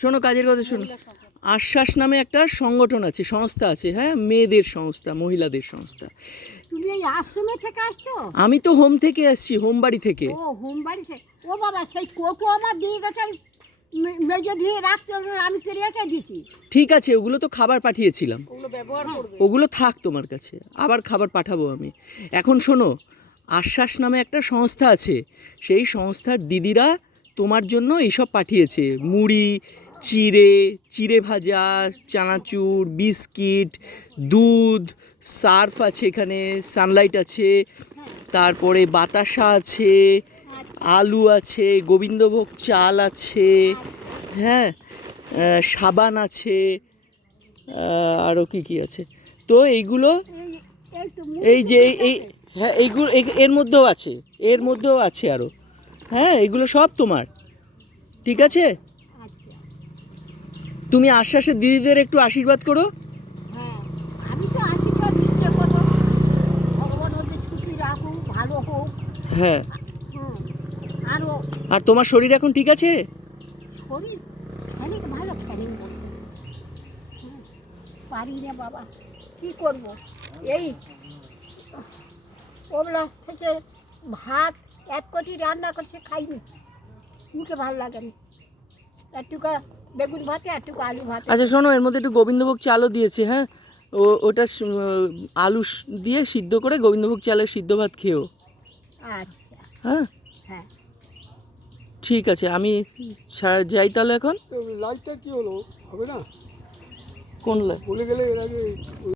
শোনো কাজের কথা শোনো। আশ্বাস নামে একটা সংগঠন আছে, সংস্থা আছে, হ্যাঁ, মেয়েদের সংস্থা, মহিলাদের সংস্থা। তুমি এই আশ্রমে থেকে আসছো? আমি তো হোম থেকে আসছি, হোম বাড়ি থেকে। ও হোম বাড়ি থেকে। ও বাবা, সেই কোকো আমার দিয়ে গেছে, মেজে দিয়ে রাখতে হবে, আমি তো রেখে দিছি। ঠিক আছে, ওগুলো তো খাবার পাঠিয়েছিলাম, ওগুলো ব্যবহার করবে। ওগুলো থাক তোমার কাছে, আবার খাবার পাঠাবো আমি। এখন শোনো, আশ্বাস নামে একটা সংস্থা আছে, সেই সংস্থার দিদিরা তোমার জন্য এইসব পাঠিয়েছে, মুড়ি, চিড়ে, চিড়ে ভাজা, চানাচুর, বিস্কিট, দুধ, সার্ফ আছে, এখানে সানলাইট আছে, তারপরে বাতাসা আছে, আলু আছে, গোবিন্দভোগ চাল আছে, হ্যাঁ, সাবান আছে, আরও কি কি আছে। তো এইগুলো, এই তো এই যে এই, হ্যাঁ, এইগুলো এর মধ্যেও আছে, এর মধ্যেও আছে আরও, হ্যাঁ, এগুলো সব তোমার, ঠিক আছে। আচ্ছা, তুমি আশ্বাসের দিদিদের একটু আশীর্বাদ করো। হ্যাঁ, আমি তো আশীর্বাদ দিচ্ছে করবো, ভগবান ওদের সুখী রাখুক, ভালো হোক। হ্যাঁ, হুম, আরও আর তোমার শরীর এখন ঠিক আছে? শরীর খানিক ভালো, খানিক মন্দ। পারি না বাবা, কী করবো। এই ওগুলো থেকে ভাত এক কোটি রান্না করছে, খাইনি, মুখে ভালো লাগেনি। একটুকু বেগুন ভাতে, একটুকু আলু ভাতে। আচ্ছা শোনো, এর মধ্যে একটু গোবিন্দভোগ চালও দিয়েছে, হ্যাঁ, ওটা আলু দিয়ে সিদ্ধ করে গোবিন্দভোগ চালের সিদ্ধ ভাত খেও। আচ্ছা, হ্যাঁ, হ্যাঁ। ঠিক আছে, আমি যাই তাহলে এখন। লাইটটা কি হলো, হবে না? কোন লাইট? বলে গেলে এর আগে